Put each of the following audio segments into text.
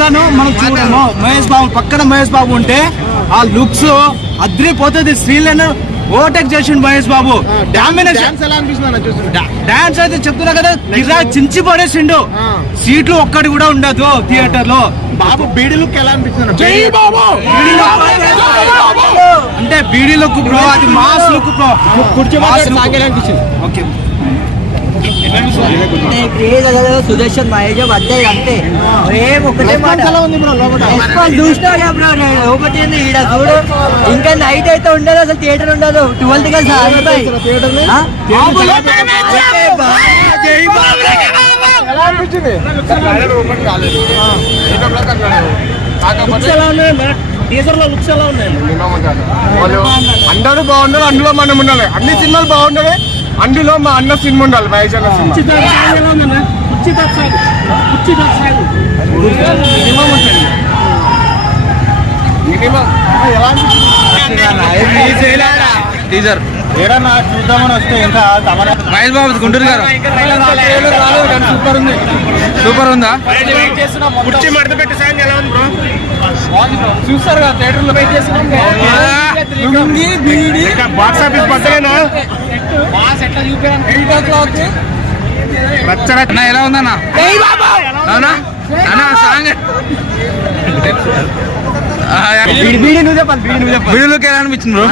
Villain మనం చూడము. మహేష్ బాబు పక్కన మహేష్ బాబు ఉంటే ఆ లుక్స్ అద్రిపోతుంది. శ్రీలను ఓవర్టేక్ చేసిండు మహేష్ బాబు. డాన్స్ అయితే చెప్తున్నా కదా, గిరా చించి పడేసిండు. సీట్లు ఒక్కటి కూడా ఉండదు థియేటర్ లో. బాబు బీడీ లుక్ ఎలా అనిపిస్తుంది? అంటే బీడీ లుక్ బ్రో, అది mass look bro. Okay Sudarshan Mahesh అంతే అంతే ఒకటే చూసినా బ్రో. నేను ఒకటి ఈడ చూడు, ఇంకా నైట్ అయితే ఉండదు అసలు, థియేటర్ ఉండదు. 12th కలిసి అందరూ బాగున్నారు, అందులో మనం ఉండాలి. అన్ని సినిమాలు బాగుండాలి, అందులో మా అన్న సినిమా ఉండాలి. మహేష్ అన్న సినిమా టీజర్ ఏడన్నా చూద్దామని వస్తే ఇంకా మహేష్ బాబు గుంటూరు గారు సూపర్ ఉంది. సూపర్ ఉందా? కుర్చీ మడత పెట్టి సాంగ్ ఎలా ఉంది బ్రో? చూస్తారు కదా థియేటర్ లో వెయిట్ చేస్తున్నాం. బాక్స్ ఆఫీస్ పట్టేనా అన్న ఎలా ఉందన్నా? అవునా అన్న సాంగ్ వీడియోలోకి ఎలా అనిపించింది బ్రో?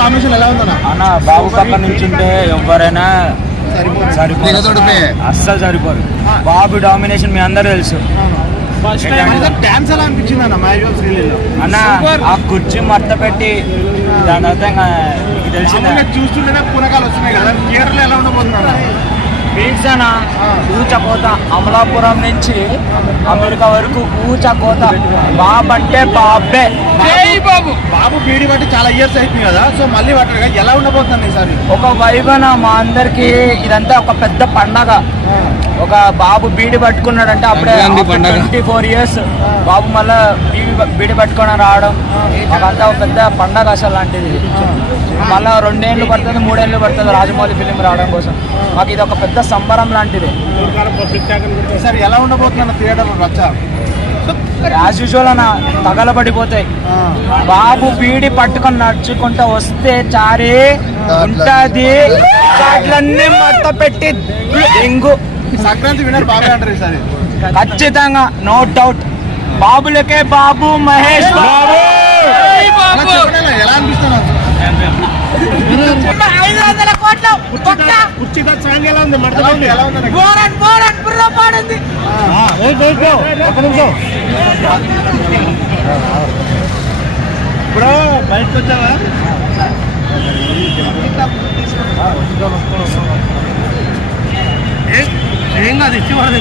కాంబినేషన్ ఎలా ఉందన్నా? అన్న బాబు పక్క నుంచి ఉంటే ఎవరైనా అస్సలు సరిపోరు. బాబు డామినేషన్ మీ అందరూ తెలుసు. డాన్స్ ఎలా అనిపించింది అన్న మహేష్ శ్రీలీలో? అన్న ఆ కుర్చీ మడత పెట్టి దాని అర్థం తెలిసిందే. చూస్తుంటేనే పునకాలు వస్తున్నాయి కదా, థియేటర్ లో ఎలా ఉండబోతున్నా? బీట్స్ ఊచకోత అమలాపురం నుంచి అమెరికా వరకు ఊచకోత. బాబు అంటే బాబే. బాబు బీడీ బట్టి చాలా ఇయర్స్ అయిపోయింది కదా, సో మళ్ళీ పట్టారు. ఎలా ఉండబోతుంది ఈసారి? ఒక వైబన మా అందరికి ఇదంతా ఒక పెద్ద పండగ. ఒక బాబు బీడి పట్టుకున్నాడంటే అప్పుడే 24 years బాబు మళ్ళా బీడి పట్టుకొని రావడం మాకంతా ఒక పెద్ద పండగ అసలు లాంటిది. మళ్ళా 2 ఏళ్ళు పడుతుంది, 3 ఏళ్ళు పడుతుంది రాజమౌళి ఫిలిం రావడం కోసం. మాకు ఇది ఒక పెద్ద సంబరం లాంటిది. సార్ ఎలా ఉండబోతున్నా థియేటర్ రచ్చ? యాజ్ యూజువల్ అన్న తగలబడిపోతాయి. బాబు బీడి పట్టుకొని నడుచుకుంటూ వస్తే చారి ఉంటది, చాట్లన్నీ మడత పెట్టి డెంగు. సంక్రాంతి విన్నర్ బాబే అంటారు ఈసారి ఖచ్చితంగా, నో డౌట్. బాబులకే బాబు, మహేష్ బాబు. ఎలా అనిపిస్తున్నా? 500 కోట్ల కుర్చీ సాంగ్ ఎలా ఉంది? మడత ఎలా ఉంది? బ్రో బయటకు వచ్చావా? ఏం కాదు, ఇచ్చి వాడు